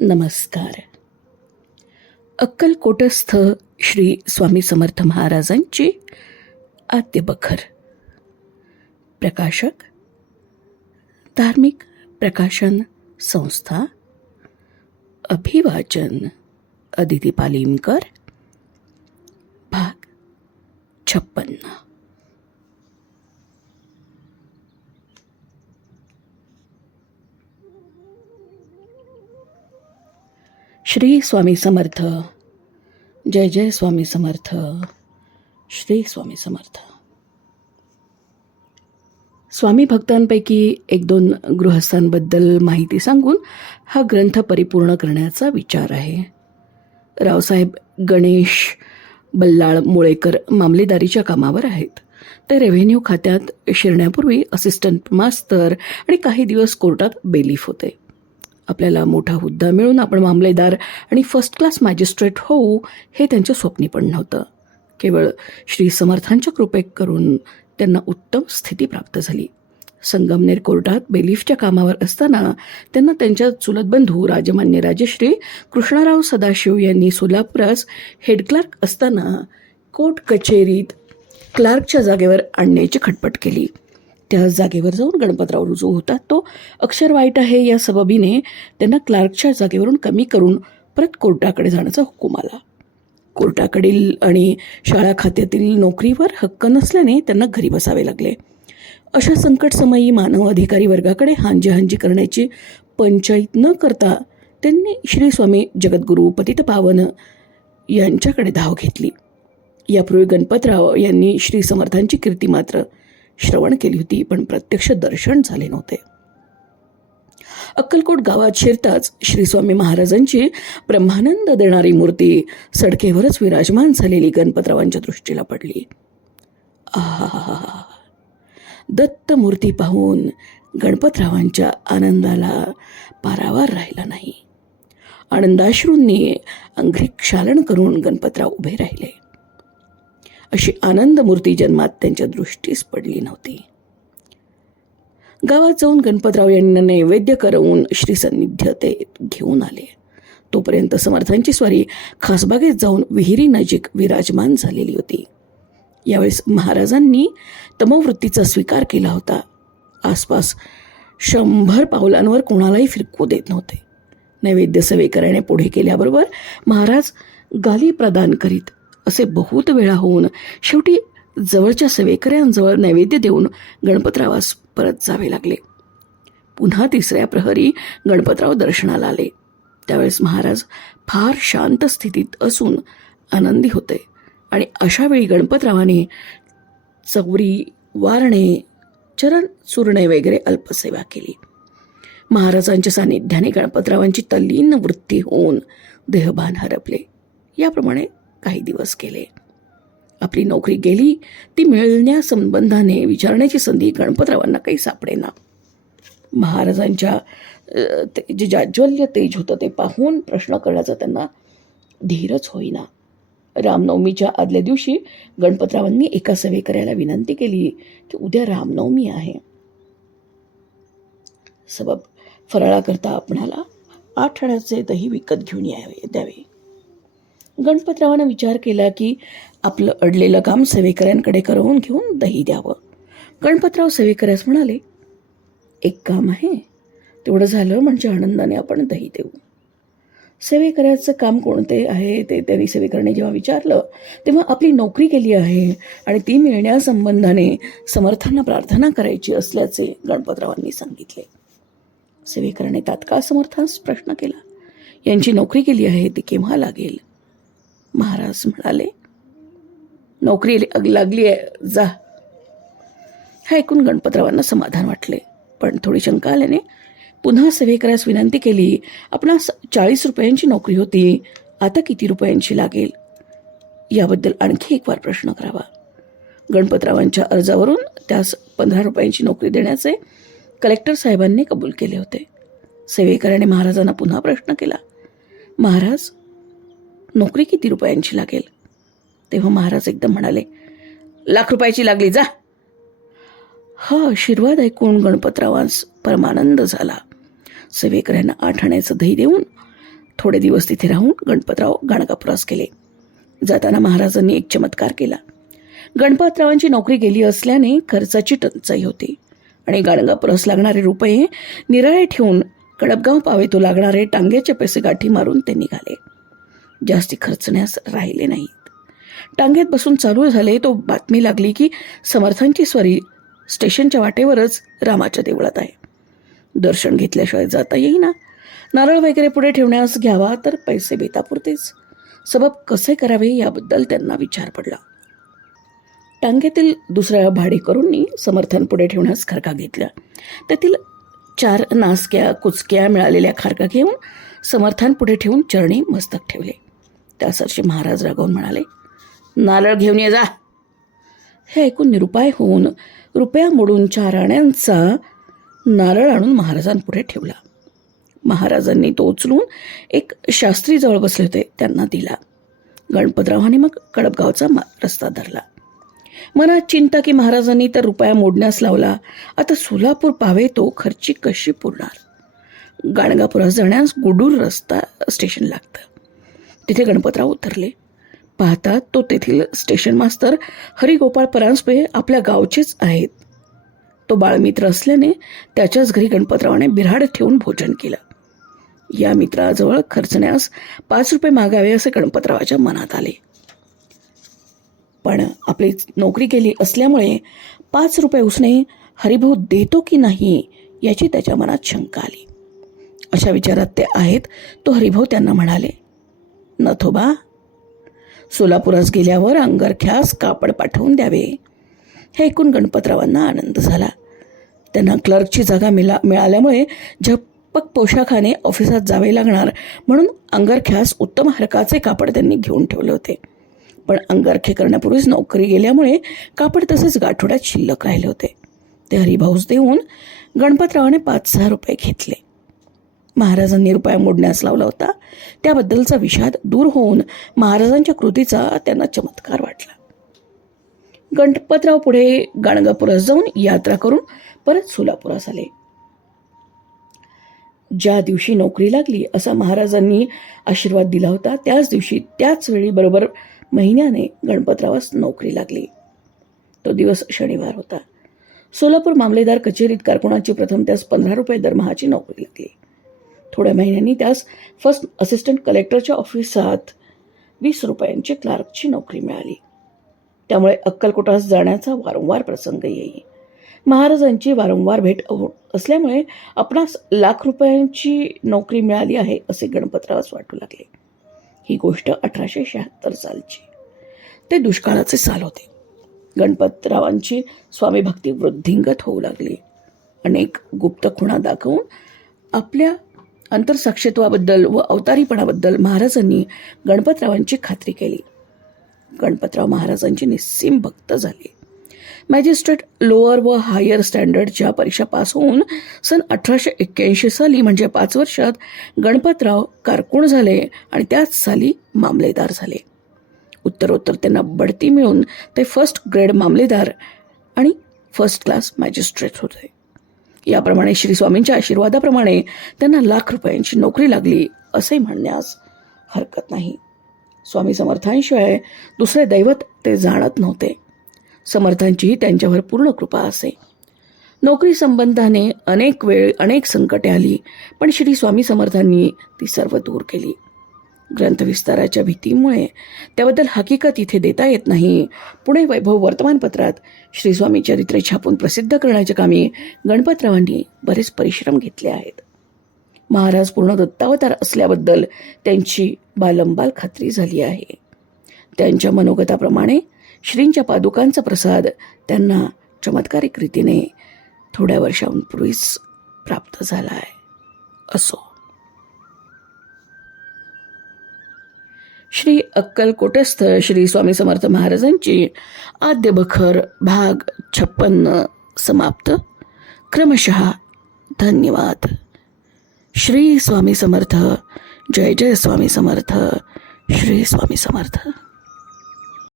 नमस्कार. अक्कलकोटस्थ श्री स्वामी समर्थ महाराजांची आद्यबखर. प्रकाशक धार्मिक प्रकाशन संस्था, अभिवाचन अदिती पालीमकर. भाग 56. श्री स्वामी समर्थ. जय जय स्वामी समर्थ. श्री स्वामी समर्थ. स्वामी भक्तांपैकी 1-2 गृहस्थांबद्दल माहिती सांगून हा ग्रंथ परिपूर्ण करण्याचा विचार आहे. रावसाहेब गणेश बल्लाळ मुळेकर मामलेदारीच्या कामावर आहेत. ते रेव्हेन्यू खात्यात शिरण्यापूर्वी असिस्टंट मास्तर आणि काही दिवस कोर्टात बेलीफ होते. आपल्याला मोठा हुद्दा मिळून आपण मामलेदार आणि फर्स्ट क्लास मॅजिस्ट्रेट होऊ हे त्यांच्या स्वप्नी पण नव्हतं. केवळ श्री समर्थांच्या कृपेत करून त्यांना उत्तम स्थिती प्राप्त झाली. संगमनेर कोर्टात बेलीफच्या कामावर असताना त्यांना त्यांच्या चुलत बंधू राजमान्य राजश्री कृष्णराव सदाशिव यांनी सोलापुरास हेड क्लार्क असताना कोर्ट कचेरीत क्लार्कच्या जागेवर आणण्याची खटपट केली. त्या जागेवर जाऊन गणपतराव रुजू होतात. तो अक्षर वाईट आहे या सबबीने त्यांना क्लार्कच्या जागेवरून कमी करून परत कोर्टाकडे जाण्याचा हुकूम आला. कोर्टाकडील आणि शाळा खात्यातील नोकरीवर हक्क नसल्याने त्यांना घरी बसावे लागले. अशा संकटसमयी मानव अधिकारी वर्गाकडे हांजी करण्याची पंचायत न करता त्यांनी श्री स्वामी जगद्गुरू पतितपावन यांच्याकडे धाव घेतली. यापूर्वी गणपतराव यांनी श्री समर्थांची कीर्ती मात्र श्रवण केली होती, पण प्रत्यक्ष दर्शन झाले नव्हते. अक्कलकोट गावात शिरताच श्री स्वामी महाराजांची ब्रह्मानंद देणारी मूर्ती सडकेवरच विराजमान झालेली गणपतरावांच्या दृष्टीला पडली. आहा, दत्त मूर्ती पाहून गणपतरावांच्या आनंदाला पारावार राहिला नाही. आनंदाश्रूंनी अंघ्री क्षालन करून गणपतराव उभे राहिले. अशी आनंद मूर्ती जन्मात त्यांच्या दृष्टीस पडली नव्हती. गावात जाऊन गणपतराव यांना नैवेद्य करवून श्री सान्निध्य ते घेऊन आले. तोपर्यंत समर्थांची स्वारी खासबागेत जाऊन विहिरी नजीक विराजमान झालेली होती. यावेळेस महाराजांनी तमोवृत्तीचा स्वीकार केला होता. आसपास 100 पावलांवर कोणालाही फिरकू देत नव्हते. नैवेद्य सेवेकराने पुढे केल्याबरोबर महाराज गाली प्रदान करीत असे बहुत वेळा होऊन शेवटी जवळच्या सेवेकऱ्यांजवळ नैवेद्य देऊन गणपतरावास परत जावे लागले. पुन्हा 3ऱ्या प्रहरी गणपतराव दर्शनाला आले. त्यावेळेस महाराज फार शांत स्थितीत असून आनंदी होते आणि अशावेळी गणपतरावाने चवरी, वारणे, चरण चूरणे वगैरे अल्पसेवा केली. महाराजांच्या सानिध्याने गणपतरावांची तल्लीन वृत्ती होऊन देहभान हरपले. याप्रमाणे काही दिवस गेले. आपली नोकरी गेली ती मिळण्यासंबंधाने विचारण्याची संधी गणपतरावांना काही सापडेना. महाराजांच्या जे जाज्वल्य तेज होतं ते पाहून प्रश्न करण्याचा त्यांना धीरच होईना. रामनवमीच्या आदल्या दिवशी गणपतरावांनी एका सेवेकऱ्याला विनंती केली की उद्या रामनवमी आहे, सबब फराळाकरता आपणाला 8 आण्याचे दही विकत घेऊन द्यावे. गणपतरावानं विचार केला की आपलं अडलेलं काम सेवेकऱ्यांकडे करवून घेऊन दही द्यावं. गणपतराव सेवेकऱ्यास म्हणाले, एक काम आहे, तेवढं झालं म्हणजे आनंदाने आपण दही देऊ. सेवेकऱ्याचं काम कोणते आहे ते त्यांनी सेवेकऱ्याने जेव्हा विचारलं तेव्हा आपली नोकरी गेली आहे आणि ती मिळण्यासंबंधाने समर्थांना प्रार्थना करायची असल्याचे गणपतरावांनी सांगितले. सेवेकऱ्याने तात्काळ समर्थांस प्रश्न केला, यांची नोकरी गेली आहे ती केव्हा लागेल? महाराज म्हणाले, नोकरी लागली आहे, जा. हे ऐकून गणपतरावांना समाधान वाटले, पण थोडी शंका आल्याने पुन्हा सेवेकऱ्यास विनंती केली, आपणास 40 रुपयांची नोकरी होती, आता किती रुपयांची लागेल? याबद्दल आणखी एक वार प्रश्न करावा. गणपतरावांच्या अर्जावरून त्यास 15 रुपयांची नोकरी देण्याचे कलेक्टर साहेबांनी कबूल केले होते. सेवेकऱ्याने महाराजांना पुन्हा प्रश्न केला, महाराज नोकरी किती रुपयांची लागेल? तेव्हा महाराज एकदम म्हणाले, 1,00,000 रुपयाची लागली, जा. हा आशीर्वाद ऐकून गणपतरावांस परमानंद झाला. सेवेकऱ्यांना 8 आण्याचं दही देऊन थोडे दिवस तिथे राहून गणपतराव गाणगापुरास गेले. जाताना महाराजांनी एक चमत्कार केला. गणपतरावांची नोकरी गेली असल्याने खर्चाची टंचाई होती आणि गाणगापुरास लागणारे रुपये निराळे ठेवून कडपगाव पावेतो लागणारे टांग्याचे पैसे गाठी मारून ते निघाले. जास्ती खर्चण्यास राहिले नाहीत. टांग्यात बसून चालू झाले तो बातमी लागली की समर्थांची स्वारी स्टेशनच्या वाटेवरच रामाच्या देवळात आहे. दर्शन घेतल्याशिवाय जाता येईना. नारळ वगैरे पुढे ठेवण्यास घ्यावा तर पैसे बेतापुरतेच. सबब कसे करावे याबद्दल त्यांना विचार पडला. टांग्यातील दुसऱ्या भाडेकरूंनी समर्थांपुढे ठेवण्यास खारका घेतल्या. त्यातील 4 नासक्या कुचक्या मिळालेल्या खारका घेऊन समर्थांपुढे ठेवून चरणी मस्तक ठेवले. त्यासरशी महाराज रागावून म्हणाले, नारळ घेऊन ये जा. हे ऐकून निरुपाय होऊन रुपया मोडून 4 आण्यांचा नारळ आणून महाराजांपुढे ठेवला. महाराजांनी तो उचलून एक शास्त्री जवळ बसले होते त्यांना दिला. गणपतरावांनी मग कडपगावचा रस्ता धरला. मनात चिंता की महाराजांनी तर रुपया मोडण्यास लावला. आता सोलापूर पावेतो खर्ची कशी पुरणार. गाणगापुरास जाण्यास गुडूर रस्ता स्टेशन लागतं. तिथे गणपतराव उतरले. पाहतात तो तेथील स्टेशन मास्तर हरिगोपाळ परांजपे आपल्या गावचेच आहेत. तो बाळमित्र असल्याने त्याच्याच घरी गणपतरावाने बिऱ्हाड ठेवून भोजन केलं. या मित्राजवळ खर्चण्यास 5 रुपये मागावे असे गणपतरावाच्या मनात आले. पण आपली नोकरी गेली असल्यामुळे 5 रुपये उसने हरिभाऊ देतो की नाही याची त्याच्या मनात शंका आली. अशा विचारात ते आहेत तो हरिभाऊ त्यांना म्हणाले, नथोबा, सोलापुरास गेल्यावर अंगरख्यास कापड पाठवून द्यावे. हे ऐकून गणपतरावांना आनंद झाला. त्यांना क्लर्कची जागा मिळाल्यामुळे झप्पक पोशाखाने ऑफिसात जावे लागणार म्हणून अंगरख्यास उत्तम हरकाचे कापड त्यांनी घेऊन ठेवले होते. पण अंगरखे करण्यापूर्वीच नोकरी गेल्यामुळे कापड तसेच गाठोड्यात शिल्लक राहिले होते. ते हरिभाऊस देऊन गणपतरावाने 5-6 रुपये घेतले. महाराजांनी रुपया मोडण्यास लावला होता त्याबद्दलचा विषाद दूर होऊन महाराजांच्या कृतीचा त्यांना चमत्कार वाटला. गणपतराव पुढे गाणगापुरास जाऊन यात्रा करून परत सोलापुरास आले. ज्या दिवशी नोकरी लागली असा महाराजांनी आशीर्वाद दिला होता त्याच दिवशी त्याच वेळी बरोबर महिन्याने गणपतरावास नोकरी लागली. तो दिवस शनिवार होता. सोलापूर मामलेदार कचेरीत कारकुनाची प्रथम त्यास 15 रुपये दरमहाची नोकरी लागली. थोड्या महिन्यांनी त्यास फर्स्ट असिस्टंट कलेक्टरच्या ऑफिसात 20 रुपयांची क्लार्कची नोकरी मिळाली. त्यामुळे अक्कलकोटास जाण्याचा वारंवार प्रसंग येई. महाराजांची वारंवार भेट असल्यामुळे आपणास लाख रुपयांची नोकरी मिळाली आहे असे गणपतरावास वाटू लागले. ही गोष्ट 1876 सालची. ते दुष्काळाचे साल होते. गणपतरावांची स्वामीभक्ती वृद्धिंगत होऊ लागली. अनेक गुप्त खुणा दाखवून आपल्या अंतरसाक्षित्वाबद्दल व अवतारीपणाबद्दल महाराजांनी गणपतरावांची खात्री केली. गणपतराव महाराजांचे निस्सीम भक्त झाले. मॅजिस्ट्रेट लोअर व हायर स्टँडर्डच्या परीक्षा पास होऊन सन 1881 साली म्हणजे 5 वर्षात गणपतराव कारकून झाले आणि त्याच साली मामलेदार झाले. उत्तरोत्तर त्यांना बढती मिळून ते फर्स्ट ग्रेड मामलेदार आणि फर्स्ट क्लास मॅजिस्ट्रेट होते. याप्रमाणे श्री स्वामींच्या आशीर्वादाप्रमाणे त्यांना लाख रुपयांची नोकरी लागली असे म्हणण्यास हरकत नाही. स्वामी समर्थांशिवाय दुसरे दैवत ते जाणत नव्हते. समर्थांचीही त्यांच्यावर पूर्ण कृपा असे. नोकरी संबंधाने अनेक वेळ अनेक संकटे आली पण श्री स्वामी समर्थांनी ती सर्व दूर केली. ग्रंथविस्ताराच्या भीतीमुळे त्याबद्दल हकीकत इथे देता येत नाही. पुणे वैभव वर्तमानपत्रात श्री स्वामी चरित्रे छापून प्रसिद्ध करण्याच्या कामी गणपतरावांनी बरेच परिश्रम घेतले आहेत. महाराज पूर्ण दत्तावतार असल्याबद्दल त्यांची बालंबाल खात्री झाली आहे. त्यांच्या मनोगताप्रमाणे श्रींच्या पादुकांचा प्रसाद त्यांना चमत्कारिक रीतीने थोड्या वर्षांपूर्वीच प्राप्त झाला आहे. असो. श्री अक्कलकोटस्थ श्री स्वामी समर्थ महाराजांची आद्य बखर भाग 56 समाप्त. क्रमशः धन्यवाद. श्री स्वामी समर्थ. जय जय स्वामी समर्थ. श्री स्वामी समर्थ.